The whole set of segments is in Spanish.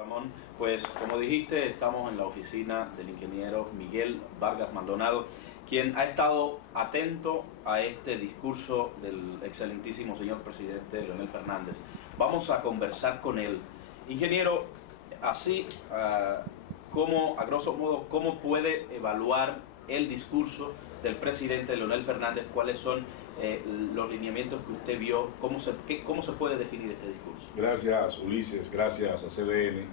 Ramón, pues como dijiste, estamos en la oficina del ingeniero Miguel Vargas Maldonado, quien ha estado atento a este discurso del excelentísimo señor presidente Leonel Fernández. Vamos a conversar con él. Ingeniero, así, ¿cómo, a grosso modo, cómo puede evaluar el discurso del presidente Leonel Fernández? ¿Cuáles son los lineamientos que usted vio? ¿Cómo se puede definir este discurso? Gracias, Ulises, gracias a CDN,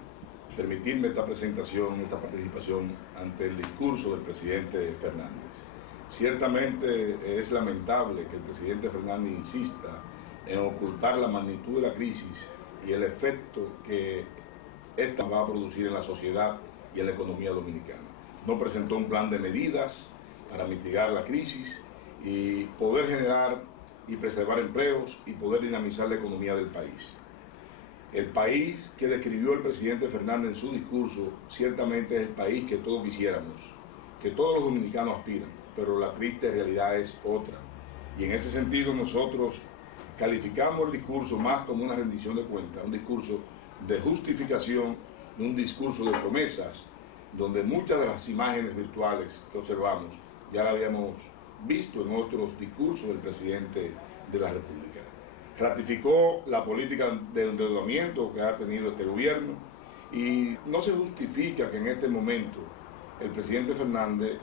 permitirme esta presentación, esta participación ante el discurso del presidente Fernández. Ciertamente es lamentable que el presidente Fernández insista en ocultar la magnitud de la crisis y el efecto que esta va a producir en la sociedad y en la economía dominicana. No presentó un plan de medidas para mitigar la crisis y poder generar y preservar empleos y poder dinamizar la economía del país. El país que describió el presidente Fernández en su discurso ciertamente es el país que todos quisiéramos, que todos los dominicanos aspiran, pero la triste realidad es otra. Y en ese sentido nosotros calificamos el discurso más como una rendición de cuentas, un discurso de justificación, un discurso de promesas, donde muchas de las imágenes virtuales que observamos ya la habíamos visto en otros discursos del presidente de la República. Ratificó la política de endeudamiento que ha tenido este gobierno y no se justifica que en este momento el presidente Fernández,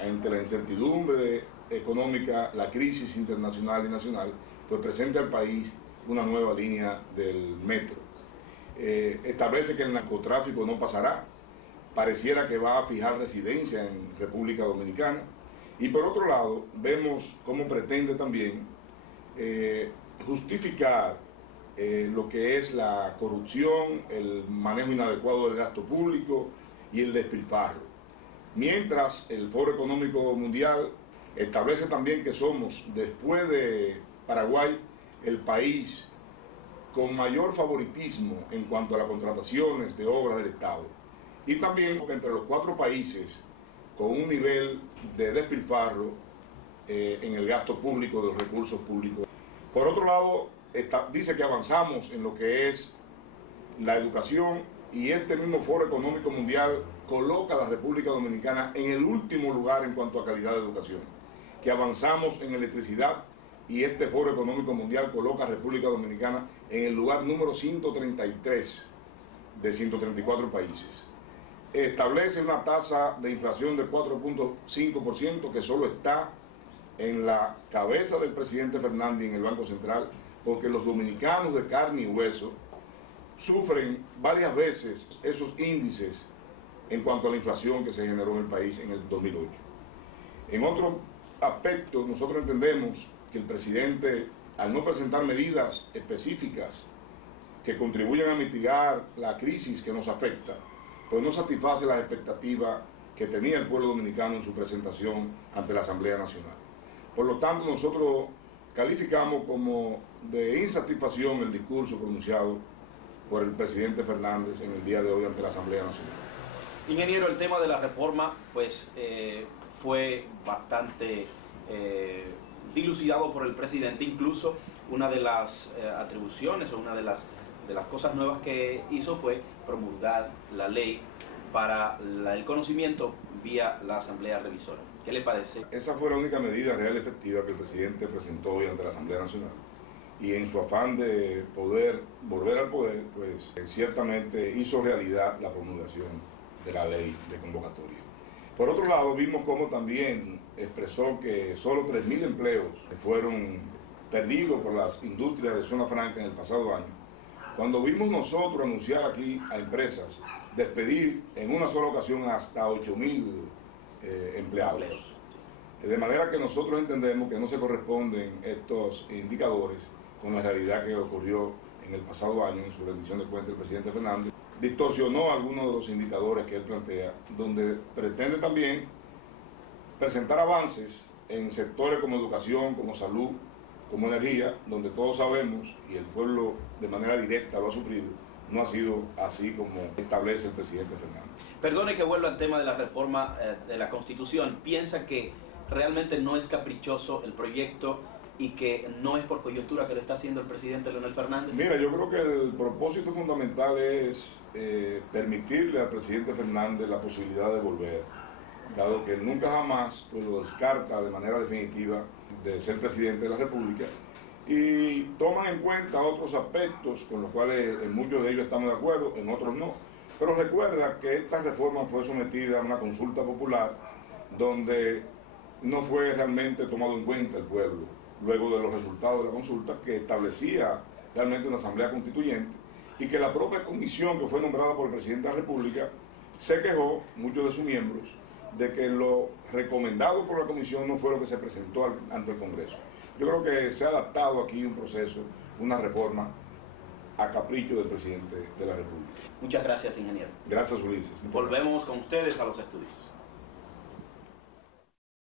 ante la incertidumbre económica, la crisis internacional y nacional, pues presente al país una nueva línea del metro. Establece que el narcotráfico no pasará, pareciera que va a fijar residencia en República Dominicana, y por otro lado vemos cómo pretende también justificar lo que es la corrupción, el manejo inadecuado del gasto público y el despilfarro. Mientras el Foro Económico Mundial establece también que somos, después de Paraguay, el país con mayor favoritismo en cuanto a las contrataciones de obras del Estado. Y también entre los 4 países con un nivel de despilfarro en el gasto público de los recursos públicos. Por otro lado, dice que avanzamos en lo que es la educación, y este mismo Foro Económico Mundial coloca a la República Dominicana en el último lugar en cuanto a calidad de educación, que avanzamos en electricidad, y este Foro Económico Mundial coloca a República Dominicana en el lugar número 133 de 134 países. Establece una tasa de inflación del 4.5% que solo está en la cabeza del presidente Fernández y en el Banco Central, porque los dominicanos de carne y hueso sufren varias veces esos índices en cuanto a la inflación que se generó en el país en el 2008. En otro aspecto, nosotros entendemos que el presidente, al no presentar medidas específicas que contribuyan a mitigar la crisis que nos afecta, pues no satisface las expectativas que tenía el pueblo dominicano en su presentación ante la Asamblea Nacional. Por lo tanto, nosotros calificamos como de insatisfacción el discurso pronunciado por el presidente Fernández en el día de hoy ante la Asamblea Nacional. Ingeniero, el tema de la reforma pues fue bastante dilucidado por el presidente. Incluso una de las atribuciones o una de las cosas nuevas que hizo fue promulgar la ley para el conocimiento vía la Asamblea Revisora. ¿Qué le parece? Esa fue la única medida real y efectiva que el presidente presentó hoy ante la Asamblea Nacional. Y en su afán de poder volver al poder, pues ciertamente hizo realidad la promulgación de la ley de convocatoria. Por otro lado, vimos cómo también expresó que solo 3.000 empleos fueron perdidos por las industrias de zona franca en el pasado año. Cuando vimos nosotros anunciar aquí a empresas despedir en una sola ocasión hasta 8.000 empleados. De manera que nosotros entendemos que no se corresponden estos indicadores con la realidad que ocurrió en el pasado año en su rendición de cuentas del presidente Fernández. Distorsionó algunos de los indicadores que él plantea, donde pretende también presentar avances en sectores como educación, como salud, como energía, donde todos sabemos, y el pueblo de manera directa lo ha sufrido, no ha sido así como establece el presidente Fernández. Perdone que vuelva al tema de la reforma de la Constitución. ¿Piensa que realmente no es caprichoso el proyecto y que no es por coyuntura que lo está haciendo el presidente Leonel Fernández? Mira, yo creo que el propósito fundamental es permitirle al presidente Fernández la posibilidad de volver, dado que él nunca jamás pues, lo descarta de manera definitiva de ser presidente de la República, y toman en cuenta otros aspectos con los cuales en muchos de ellos estamos de acuerdo, en otros no. Pero recuerda que esta reforma fue sometida a una consulta popular donde no fue realmente tomado en cuenta el pueblo, luego de los resultados de la consulta que establecía realmente una asamblea constituyente, y que la propia comisión que fue nombrada por el presidente de la República se quejó, muchos de sus miembros, de que lo recomendado por la comisión no fue lo que se presentó ante el Congreso. Yo creo que se ha adaptado aquí un proceso, una reforma a capricho del presidente de la República. Muchas gracias, ingeniero. Gracias, Ulises. Volvemos con ustedes a los estudios.